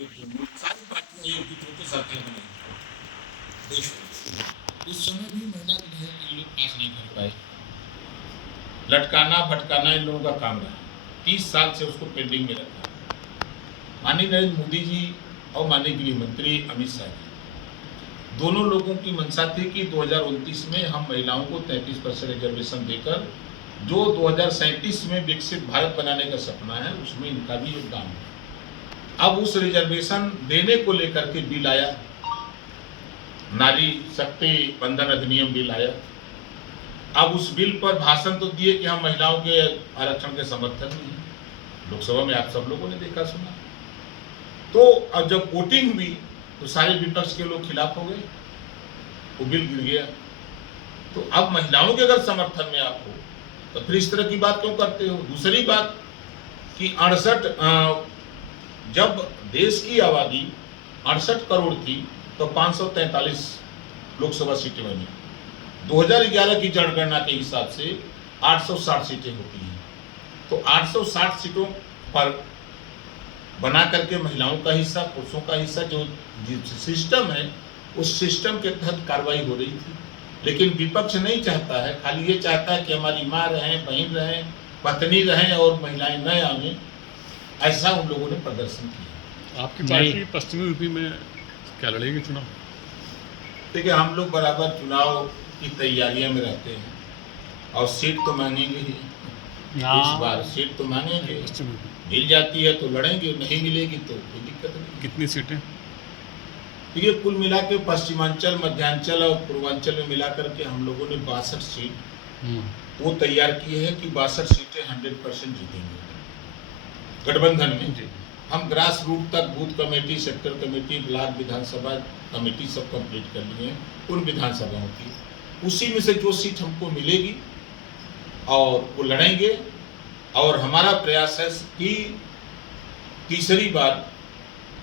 सारी पार्टियां एक जुट होकर सरकार बनाई देश में। उस समय भी महिला विधेयक ये लोग पास नहीं कर पाए। लटकाना भटकाना इन लोगों का काम रहा। 30 साल से उसको पेंडिंग में रखा। माननीय नरेंद्र मोदी जी और माननीय गृह मंत्री अमित शाह जी दोनों लोगों की मंशा थी कि 2029 में हम महिलाओं को 33% रिजर्वेशन देकर जो 2037 में विकसित भारत बनाने का सपना है उसमें इनका भी योगदान है। अब उस रिजर्वेशन देने को लेकर के बिल आया, नारी शक्ति बंधन अधिनियम बिल आया। अब उस बिल पर भाषण तो दिए कि हम महिलाओं के आरक्षण के समर्थन में हैं। लोकसभा में आप सब लोगों ने देखा सुना। तो अब जब वोटिंग हुई तो सारे विपक्ष के लोग खिलाफ हो गए, वो बिल गिर गया। तो अब महिलाओं के अगर समर्थन में आप हो तो फिर इस तरह की बात क्यों करते हो? दूसरी बात कि 68 जब देश की आबादी 68 करोड़ थी तो 543 लोकसभा सीटें बनी। 2011 की जनगणना के हिसाब से 860 सीटें होती हैं। तो 860 सीटों पर बना करके महिलाओं का हिस्सा, पुरुषों का हिस्सा, जो सिस्टम है उस सिस्टम के तहत कार्रवाई हो रही थी। लेकिन विपक्ष नहीं चाहता है, खाली ये चाहता है कि हमारी माँ रहें, बहन रहें, पत्नी रहें और महिलाएं न आवें। ऐसा उन लोगों ने प्रदर्शन किया। आपकी पार्टी पश्चिमी यूपी में क्या लड़ेगी चुनाव? देखिए, हम लोग बराबर चुनाव की तैयारियां में रहते हैं और सीट तो मांगेंगे ही। इस बार सीट तो मांगेंगे, मिल जाती है तो लड़ेंगे, नहीं मिलेगी तो कोई दिक्कत नहीं। कितनी सीटें? देखिए, कुल मिला के पश्चिमांचल, मध्यांचल और पूर्वांचल में मिला करके हम लोगों ने 62 सीट वो तैयार किए हैं कि 62 सीटें 100% जीतेंगे गठबंधन में। हम ग्रास रूट तक booth committee, sector committee, block विधानसभा कमेटी सब कंप्लीट कर लिए हैं उन विधानसभाओं की। उसी में से जो सीट हमको मिलेगी और वो लड़ेंगे। और हमारा प्रयास है कि तीसरी बार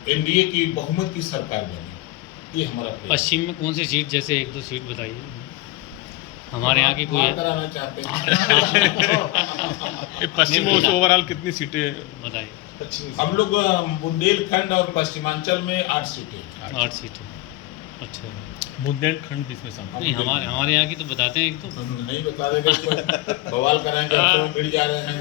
एनडीए की बहुमत की सरकार बने, ये हमारा प्रयास। पश्चिम में कौन सी सीट, जैसे एक दो सीट बताइए हमारे यहाँ की कोई है? कराना चाहते हैं। पश्चिम में ओवरऑल कितनी सीटें बताइए। हम लोग बुंदेलखंड और पश्चिमांचल में 8 सीटें। 8 सीटें, अच्छा। बुंदेलखंड भी इसमें शामिल? नहीं, हमारे यहाँ की तो बताते हैं एक तो। नहीं बता देंगे, बवाल कराएंगे, अब तो मिल जा रहे हैं।